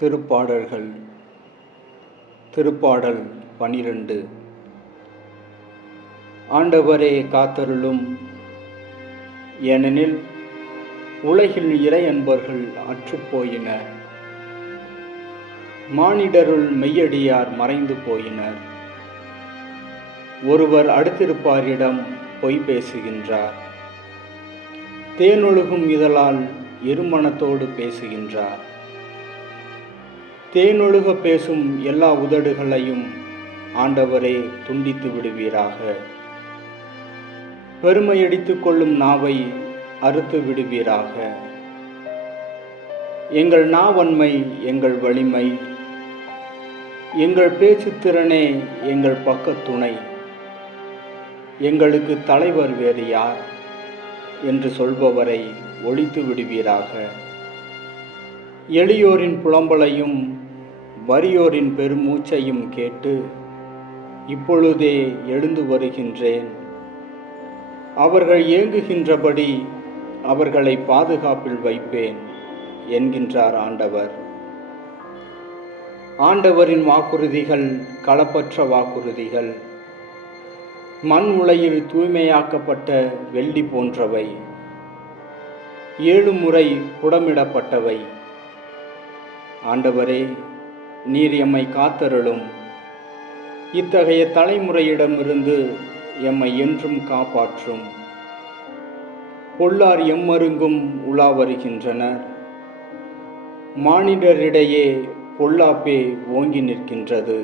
திருப்பாடல்கள். திருப்பாடல் 12. ஆண்டவரே காத்தருளும், ஏனெனில் உலகில் இறை அன்பர்கள் அற்றுப்போயினர். மானிடருள் மெய்யடியார் மறைந்து போயினர். ஒருவர் அடுத்திருப்பாரிடம் பொய் பேசுகின்றார். தேனொழுகும் இதழால் இருமனத்தோடு பேசுகின்றார். தேனொழுக பேசும் எல்லா உதடுகளையும் ஆண்டவரே துண்டித்து விடுவீராக. பெருமையடித்துக் கொள்ளும் நாவை அறுத்து விடுவீராக. எங்கள் நாவன்மை எங்கள் வலிமை, எங்கள் பேச்சுத்திறனே எங்கள் பக்கத்துணை, எங்களுக்கு தலைவர் வேறு யார் என்று சொல்பவரை ஒழித்து விடுவீராக. எளியோரின் புலம்பலையும் வறியோரின் பெருமூச்சையும் கேட்டு இப்பொழுதே எழுந்து வருகின்றேன். அவர்கள் ஏங்குகின்றபடி அவர்களை பாதுகாப்பில் வைப்பேன் என்கின்றார் ஆண்டவர். ஆண்டவரின் வாக்குறுதிகள் களப்பற்ற வாக்குறுதிகள், மண் உலையில் தூய்மையாக்கப்பட்ட வெள்ளி போன்றவை, 7 முறை புடமிடப்பட்டவை. ஆண்டவரே, நீர் எம்மை காத்தருளும். இத்தகைய தலைமுறையிடமிருந்து எம்மை என்றும் காப்பாற்றும். பொல்லார் எம்மருங்கும் உலா வருகின்றனர். மானிடரிடையே பொல்லாப்பே ஓங்கி நிற்கின்றது.